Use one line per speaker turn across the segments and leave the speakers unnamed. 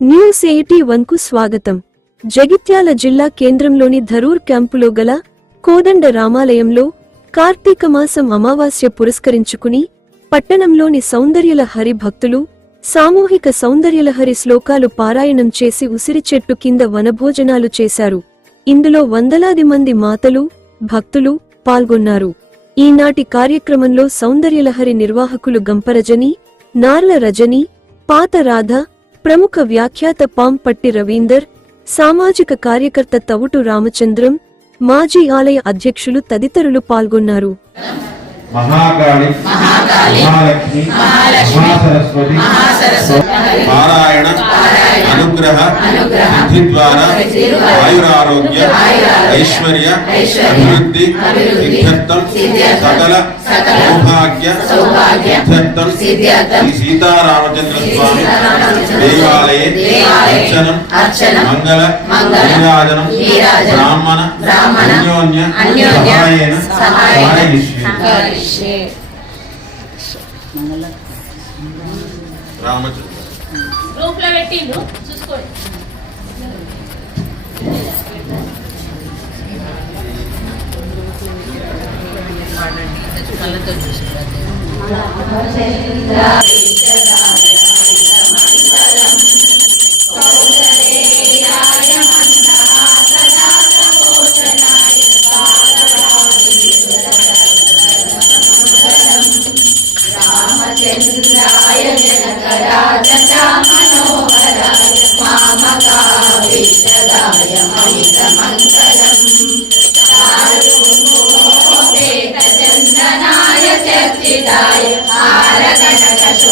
News eighty వన్కు స్వాగతం. జగిత్యాల జిల్లా కేంద్రంలోని ధరూర్ క్యాంపులో గల కోదండ రామాలయంలో కార్తీక మాసం అమావాస్య పురస్కరించుకుని పట్టణంలోని సౌందర్యలహరి భక్తులు సామూహిక సౌందర్యలహరి శ్లోకాలు పారాయణం చేసి ఉసిరి చెట్టు కింద వనభోజనాలు చేశారు. ఇందులో వందలాది మంది మాతలు భక్తులు పాల్గొన్నారు. ఈనాటి కార్యక్రమంలో సౌందర్యలహరి నిర్వాహకులు గంపరజని నార్ల రజని పాత రాధ ప్రముఖ వ్యాఖ్యాత పాంపట్టి రవీందర్ సామాజిక కార్యకర్త తవుటు రామచంద్రం మాజీ ఆలయ అధ్యక్షులు తదితరులు పాల్గొన్నారు.
మహాకాళి మహాలక్ష్మి మహాసరస్వతి పారాయణ అనుగ్రహ సిద్ధి ద్వారా ఆయురారోగ్య ఐశ్వర్య అభివృద్ధి సకల సౌభాగ్య సిద్ధ్యర్థం శ్రీ సీతారామచంద్ర స్వామి దేవాలయే అర్చనం. మంగళ నీరాజనం బ్రాహ్మణ అన్యోన్య సహాయేన సహాయిష్యే రామచంద్ర.
గ్రూప్లో పెట్టిండు చూసుకోండి.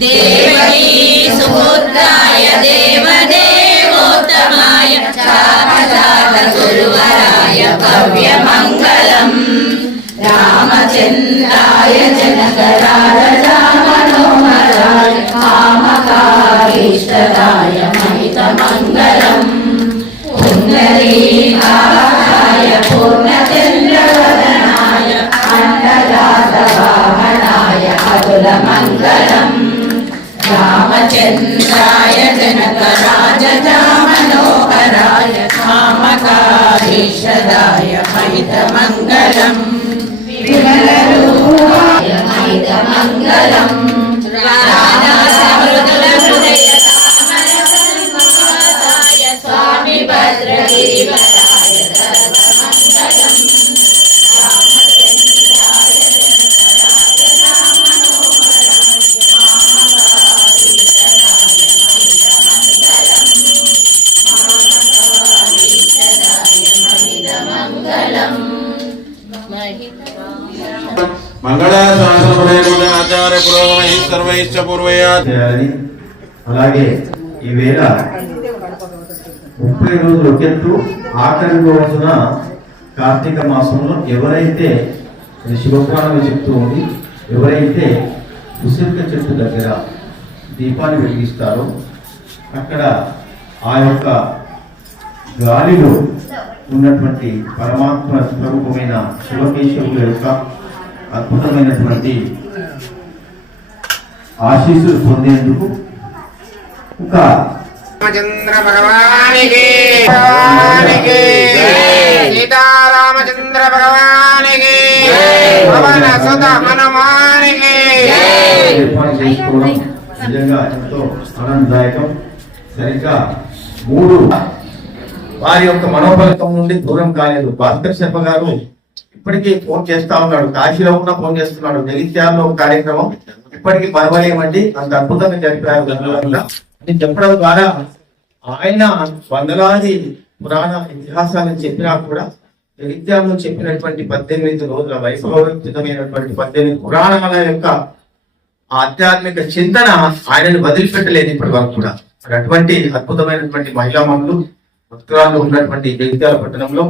దేవకీ సుపుత్రాయ దేవదేవోత్తమాయ చామజాత గురువరాయ భవ్య రామచంద్రాయ జనక రాజ అతుల మంగళం రామచంద్రాయ జనక రాజ మనోహరాయ కామకాభీషదాయ మహిత మంగళం విమలరూపాయ మహిత మంగళం
సర్వైశ్చ
చేయాలి. అలాగే ఈవేళ ముప్పై రోజులు ఒకెత్తు ఆఖరి రోజున కార్తీక మాసంలో ఎవరైతే ఇది శివపురాణం చెప్తూ ఉంది ఎవరైతే ఉసిరిక చెట్టు దగ్గర దీపాన్ని వెలిగిస్తారో అక్కడ ఆ యొక్క గాలిలో ఉన్నటువంటి పరమాత్మ స్వరూపమైన శివకేశవుల యొక్క అద్భుతమైనటువంటి ఆశీస్సులు పొందేందుకు ఒక
రామచంద్ర భగవానికి భగవానికి సీతారామచంద్ర భగవానికి పవన సుత హనుమానికి.
ఏర్పాటు చేసుకోవడం నిజంగా ఎంతో ఆనందదాయకం. సరిగ్గా మూడు వారి యొక్క మనోబలకం నుండి దూరం కాలేదు. భాస్కర్ శర్మ గారు ఇప్పటికీ ఫోన్ చేస్తా ఉన్నాడు. కాశీలో ఉన్న ఫోన్ చేస్తున్నాడు. జగిత్యాలలో ఒక కార్యక్రమం ఇప్పటికీ పర్వాలేమండి. అంత అద్భుతంగా జరిపారు గంగవరంగా అని చెప్పడం ద్వారా ఆయన వందలాది పురాణ ఇతిహాసాలను చెప్పినా కూడా జగిత్యాలలో చెప్పినటువంటి పద్దెనిమిది రోజుల వైభవోచితమైనటువంటి పద్దెనిమిది పురాణాల యొక్క ఆధ్యాత్మిక చింతన ఆయనను వదిలిపెట్టలేదు ఇప్పటి వరకు కూడా అటువంటి అద్భుతమైనటువంటి మహిళా మనులు భక్తురాలు ఉన్నటువంటి జగిత్యాల పట్టణంలో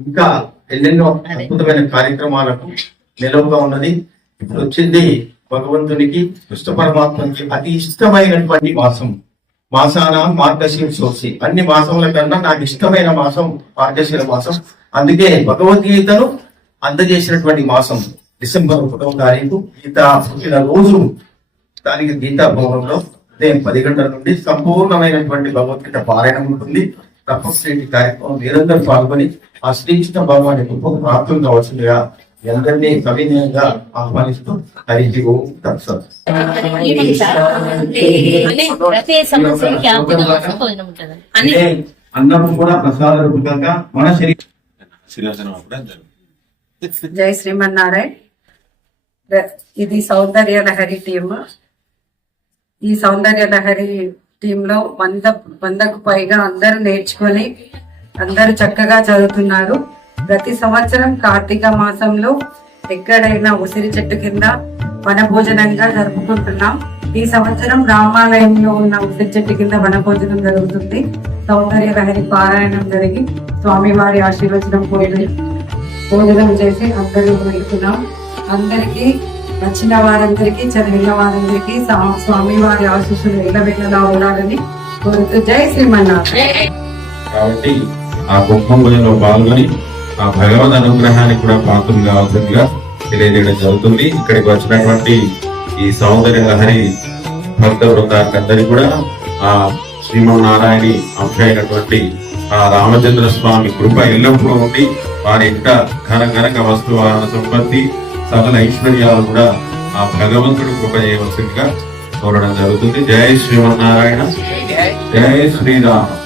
ఇంకా ఎన్నెన్నో అద్భుతమైన కార్యక్రమాలకు నిలవుగా ఉన్నది. ఇప్పుడు వచ్చింది భగవంతునికి కృష్ణ పరమాత్మకి అతి ఇష్టమైనటువంటి మాసం. మాసాన మార్గశీర్షోసి. అన్ని మాసముల కన్నా నాకు ఇష్టమైన మాసం మార్గశీర మాసం. అందుకే భగవద్గీతను అందజేసినటువంటి మాసం డిసెంబర్ ఒకటవ తారీఖు. గీత పుట్టిన రోజు దానికి గీతా భవనంలో ఉదయం పది గంటల నుండి సంపూర్ణమైనటువంటి భగవద్గీత పారాయణం ఉంటుంది. తపస్సు కార్యక్రమం నిరంతరం పాల్గొని ఆ శ్రీకృష్ణ భగవాన్ గొప్ప ప్రాప్తం కావచ్చుగా మీ అందరినీ సవినయంగా ఆహ్వానిస్తూ హరికి ఓం తత్సత్
అనే ప్రతి సమస్యకి ఆర్థిక అవసరం భోజనం ఉంటుంది అని
ఇదే అన్నం కూడా ప్రసాద రూపకంగా మన శరీరం
శిరోజనం కూడా జరుగుతుంది
జై శ్రీమన్నారాయణ. ఇది సౌందర్య లహరి టీమ్. ఈ సౌందర్య లహరి టీమ్లో వంద వందకు పైగా అందరూ నేర్చుకొని అందరూ చక్కగా చదువుతున్నారు. ప్రతి సంవత్సరం కార్తీక మాసంలో ఎక్కడైనా ఉసిరి చెట్టు కింద వనభోజనంగా జరుపుకుంటున్నాం. ఈ సంవత్సరం రామాలయంలో ఉన్న ఉసిరి చెట్టు కింద వనభోజనం జరుగుతుంది. సౌందర్య లహరి పారాయణం జరిగి స్వామివారి ఆశీర్వచనం పోయి భోజనం చేసి అందరూ వెళ్తున్నాం అందరికీ వచ్చిన వారందరికీ చదివిన వారందరికీ స్వామివారి స్వామి వారి ఆశీస్సులు ఉండాలని కోరుతూ జై శ్రీమన్నారాయణ.
కాబట్టి ఆ కుంభంలో పాల్గొని ఆ భగవద్ అనుగ్రహానికి కూడా పాత్రలు కావాల్సిందిగా తెలియజేయడం జరుగుతుంది. ఇక్కడికి వచ్చినటువంటి ఈ సౌందర్య లహరి భక్త బృందాలందరికీ కూడా ఆ శ్రీమన్నారాయణి అంశ అయినటువంటి ఆ రామచంద్ర స్వామి కృప ఎల్లప్పుడూ ఉండి వారి యొక్క ఘన ఘనక వస్తువాహన సంపత్తి సకల ఐశ్వర్యాలు కూడా ఆ భగవంతుడు కృప చేయవలసిందిగా కోరడం జరుగుతుంది. జై శ్రీమన్నారాయణ. జై శ్రీరామ్.